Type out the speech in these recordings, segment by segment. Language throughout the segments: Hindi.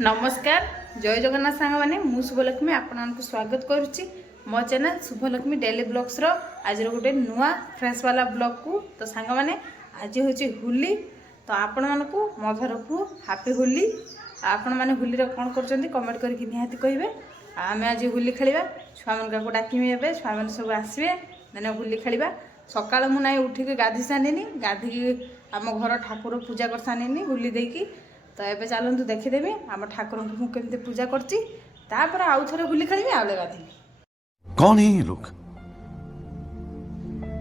नमस्कार जय जगन्नाथ सांग मैंने मु शुभलक्ष्मी आपण स्वागत करुच्ची मो चैनल शुभलक्ष्मी डेली ब्लॉग्स रो आज गोटे नुआ फ्रेश वाला ब्लॉग को तो सांग मैंने आज हूँ होली तो आपण मानक मो तरफ हापी होली आपण मैंने होली कौन कर कमेंट करके निहाती कहे आम आज होली खेलिया छुआ मान को डाकमी ए छुआ मैंने सब आसवे देने होली खेलिया सकाल मुझे उठिक गाधी सानी गाधी आम घर ठाकुर पूजा कर सानी होली देकी तो ये चलतु देखीदेवी आम ठाकुर को मुझे पूजा कर आउ थे होली खेली आउ गाधी कौन है ये लोग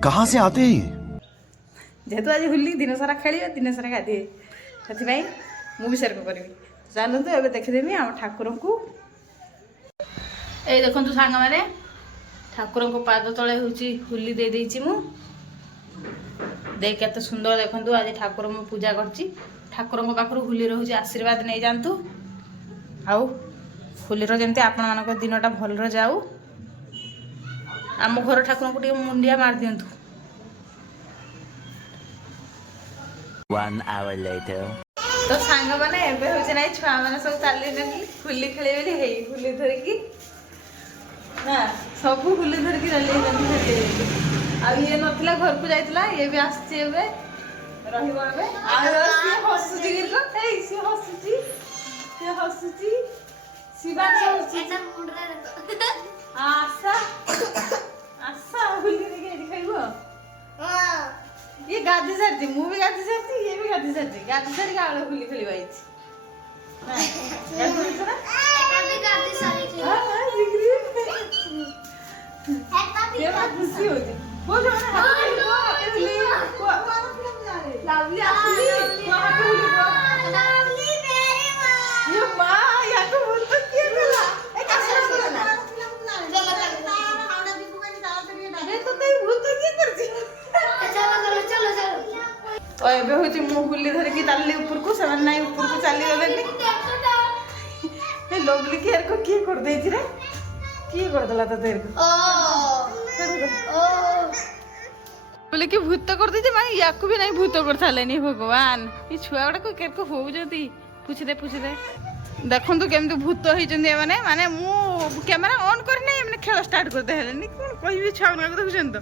कहाँ से आते हैं जेहेतु आज होली दिन सारा खेलिए दिन सारा गाधे से मुझे सेयर करी चलतु ये देखीदेवी आम ठाकुर को ये देखु सांग मैंने ठाकुर को पाद तले हूँ होली दे देती मु देख केते सुंदर देखु आज ठाकुर मु पूजा कर ठाकुर पाखर होली रोचे आशीर्वाद नहीं जातु आउ होलीर जमी आपण मान दिनटा भल जाऊ आम घर ठाकुर को मुंडिया मार दिंतु। 1 hour later तो सांग मैंने हूँ ना छुआ मैंने सब चलिए होली खेल होली धरिकी हाँ सब होली धरिकी आ ये नथिला घर को जाइला ये भी आसची हसुची हसुची आशा आशा ये गाधी सारी मु भी गाधी सारी ये भी गाधी सारी गाधी सारी आलो होली खेलिबा इछि ये बात खुशी होती वो जो है लवली आसली हैप्पी होली लवली बेबी ये मां या को बोल तो क्या बोला ए कैसे बोला ना ये तो तेरी भूत की करती चलो एबे होची मु गुल्ली धर की ताली ऊपर को सेवन नाई ऊपर को चली गलेनी ए लवली केयर को की कर देछि रे की कर दला त तेरे को ओ बोले कि भूत कर दे माने याकू भी नहीं भूत कर थालेनी भगवान ये छुआ गुडा को केर को हो जती पूछ दे देखंतु केमती भूत होई जंदी माने माने मु कैमरा ऑन कर नै माने खेल स्टार्ट कर दे हेलेनी कोन कहिबी छुआ गुडा को देखुछन तो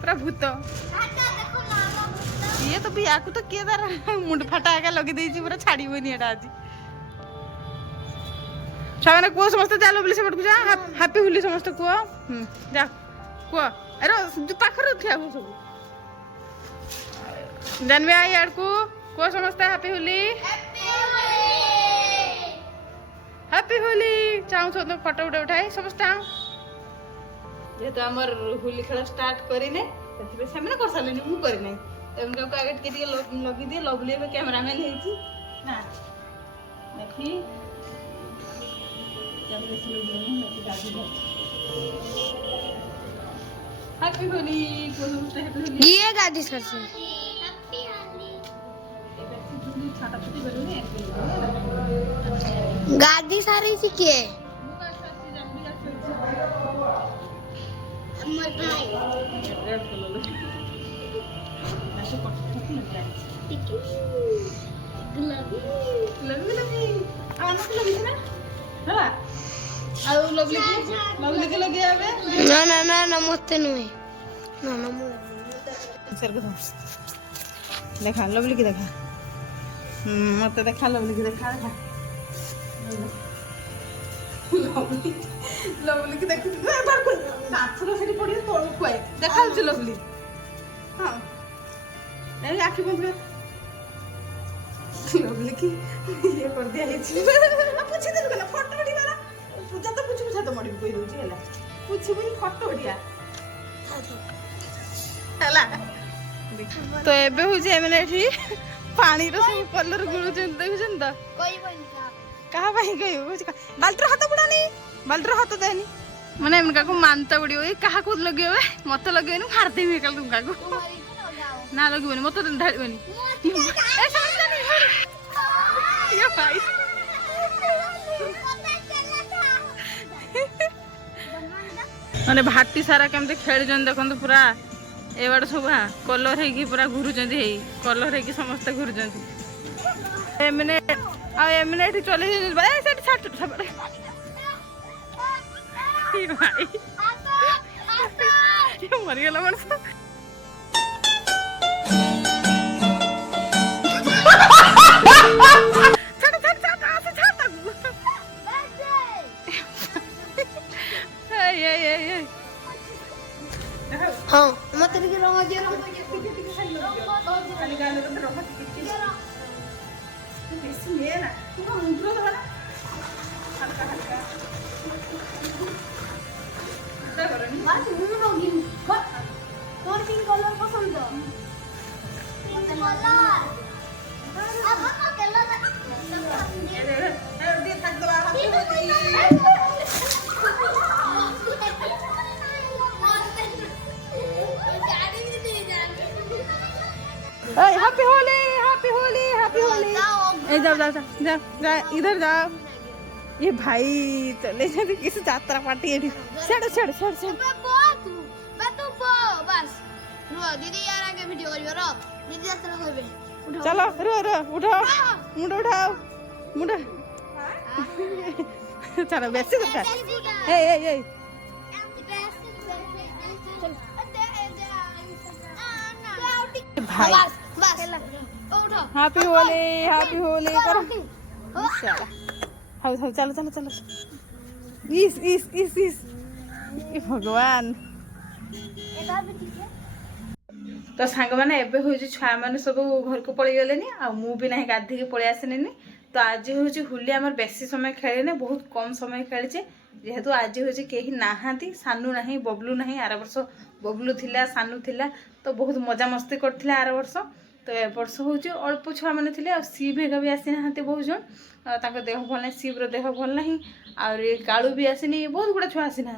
पूरा भूत ये तो भी याकू तो के दार मुंड फटा आगा लगी देछि पूरा छाड़ीबोनी एटा आज छुआ माने को समस्त जालो बोले से पट जा हैप्पी होली समस्त को जा को अरे जो पाखर उठिया हो सब जानवे आई आड़कू को समझता हैप्पी होली हैप्पी होली चाहूँ सब फोटो उठे उठाई समझता जेहेतु आमर होली खेल स्टार्ट करें से कर सारे मुझे करना एमका को आगे टिके लगी दिए लवली कैमरामैन है ना देखी हैप्पी होली ये गाड़ी सर से गाड़ी सारी सीखे लवली के लगे आवे ना ना ना ना मत नुए ना ना मु सर को देखा लवली की देखा मत देखा लवली की देखा देखा लवली की देख बार को काछरो सेठी पड़ी तोड़ खुआई देखा छ लवली हां नहीं आखी बंद कर लवली की ये कर दिया है पूछ दे ना फोटो उठी वाला पूजा तो पूछ तो मड़ी कोई होची हैला पूछ भी फोटो उठिया हैला तो एबे हो जे मैंने एठी पानी रो सब कलर गुळु जन देखुछन त कोई बन कहा भाई गयो बाल्टर हाथ बुड़ानी बाल्टर हाथ देनी माने इनका को मानता पड़ियो ए कहा को लगे मत लगे मार देबी कल तुमका को ना लगबनी मत ढाळबनी ए समझनी ये भाई माने भाटी सारा केमते खेल जन देखंतु पूरा ए बाड़ सब कलर है कि पूरा घुरुचंदी है कलर है कि समस्त घुरुचंदी मैंने ଆଉ ଏମାନେ ଏଠି ଚଲେଇ ସେଠି ଛାଟ ସେପଟେ ଭାଇ ମରିଗଲା ମଣିଷ। ହଁ ମତେ ଟିକେ ରଙ୍ଗ ଦିଅ ବେଶୀ ନିଏ ନା ତୁ କଣ ମୁଣ୍ଡ ଦେବା ନା ହାଲକା ହାଲକା ମୁଁ ରଙ୍ଗୀନ তোর পিঙ্ক কালার পছন্দ পিঙ্ক কালার আহা কালার দিয়ে থাকতে পারো happy Holi happy Holi happy Holi ए जाओ जाओ जाओ जाओ जाओ इधर जाओ ये भाई चले जाते किसी यात्रा पार्टी है छड़ छड़ छड़ छड़ तू बस रो दीदी यार आगे वीडियो करियो रो दीदी यात्रा करबे चलो रो रो उठाओ मुंडा उठाओ मुंडा चलो बेसी दरकार ए ए ए भाई बस उठो हैप्पी होली करो साला हाउ हाउ चलो चलो चलो इस ए भगवान तो सांग मैंने एबे हो छुआ मैंने सब घर को पलि गले आ मु भी ना गाधिकी पलि आसनी तो आज हूँ होली आम बेसी समय खेलेने बहुत कम समय खेलीचे जेहेतु आज हूँ कहीं नहांती सानू ना बबलू ना आर वर्ष बबलू थिला सानू थिला तो बहुत मजा मस्ती करथिला आर वर्ष तो ए वर्ष हूँ अल्प छुआ मैंने थे सी भेगा भी आसी ना बहुत जन देह भल ना सीब्र देह भल ना आर कालू भी आसनी बहुत गुड़ा छुआ आसी ना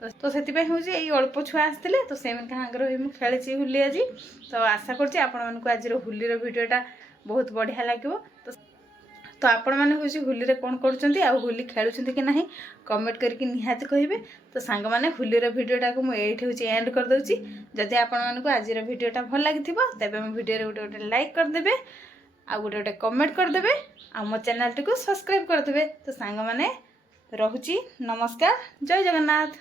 तो से हूँ ये अल्प छुआ आसते तो से खेली होली आज तो आशा करछि आपण आज होलीर भिडियोटा बहुत बढ़िया लगे तो आपण मैंने हूँ होली रे कौन करुँच होली खेलुँच कि ना कमेंट करके निहाती कहे तो सांग मैंने होलीर भिडियोटा को मुझे हूँ एंड करदे जदि आपण मानक आज भिडियोटा भल लगी तेज मो भिडियो गोटे गोटे लाइक करदे आ गोटे गोटे कमेंट करदे आ मो चैनल टी को सब्सक्राइब करदे तो सांग मैंने रहुची नमस्कार जय जगन्नाथ।